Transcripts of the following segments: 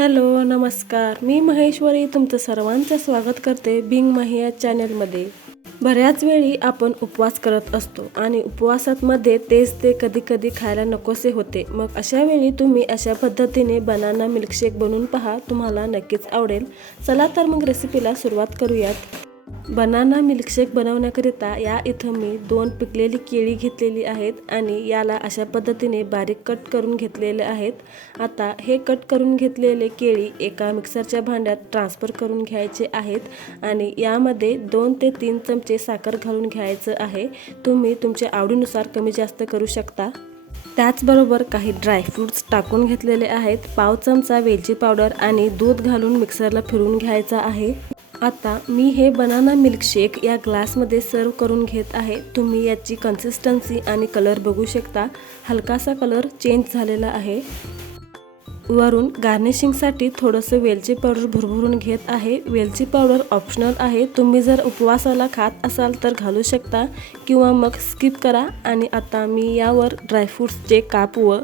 Hello नमस्कार, मी महेश्वरी तुमचं सर्वांचं स्वागत करते बिंग माही या चॅनलमध्ये। बऱ्याच वेळी आपण उपवास करत असतो आणि उपवासामध्ये तेच ते कधी कधी खायला नकोसे होते। मग अशा वेळी तुम्ही अशा पद्धतीने बनाना मिल्कशेक बनवून पहा, तुम्हाला नक्कीच आवडेल। चला तर मग रेसिपीला सुरुवात करूयात। बनाना मिल्कशेक बनवण्याकरिता या इथं मी 2 पिकलेली केळी घेतलेली आहेत आणि याला अशा पद्धतीने बारीक कट करून घेतलेले आहेत। आता हे कट करून घेतलेले केळी एका मिक्सरच्या भांड्यात ट्रान्सफर करून घ्यायचे आहेत आणि यामध्ये 2 ते 3 चमचे साखर घालून घ्यायचं आहे। तुम्ही तुमच्या आवडीनुसार कमी जास्त करू शकता। त्याचबरोबर काही ड्रायफ्रुट्स टाकून घेतलेले आहेत। पाव चमचा वेलची पावडर आणि दूध घालून मिक्सरला फिरवून घ्यायचं आहे। आता मी हे बनाना मिल्कशेक या ग्लासमध्ये सर्व करून घेत आहे। तुम्ही याची कन्सिस्टन्सी आणि कलर बघू शकता, हलकासा कलर चेंज झालेला आहे। वरून गार्निशिंगसाठी थोडंसं वेलची पावडर भरभरून घेत आहे। वेलची पावडर ऑप्शनल आहे, तुम्ही जर उपवासाला खात असाल तर घालू शकता किंवा मग स्किप करा। आणि आता मी यावर ड्रायफ्रुट्सचे काप व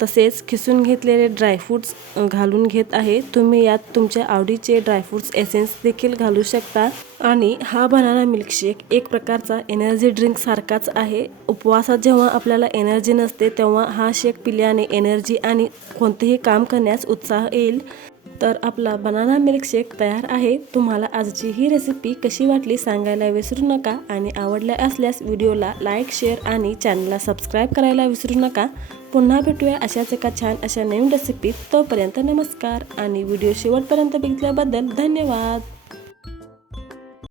तसेच खिसून घेतलेले ड्रायफ्रुट्स घालून घेत आहे। तुम्ही यात तुमच्या आवडीचे ड्रायफ्रुट्स एसेन्स देखील घालू शकता। आणि हा बनाना मिल्कशेक एक प्रकारचा एनर्जी ड्रिंक सारखाच आहे। उपवासात जेव्हा आपल्याला एनर्जी नसते तेव्हा हा शेक पिल्याने एनर्जी आणि कोणतेही काम करण्यास उत्साह येईल। तर आपला बनाना मिल्कशेक तयार आहे। तुम्हाला आजची ही रेसिपी कशी वाटली सांगायला विसरू नका आणि आवडल्या असल्यास व्हिडिओला लाईक, शेअर आणि चॅनलला सबस्क्राईब करायला विसरू नका। पुन्हा भेटूया अशाच एका छान अशा नवीन रेसिपीत। तोपर्यंत नमस्कार आणि व्हिडिओ शेवटपर्यंत बघितल्याबद्दल धन्यवाद।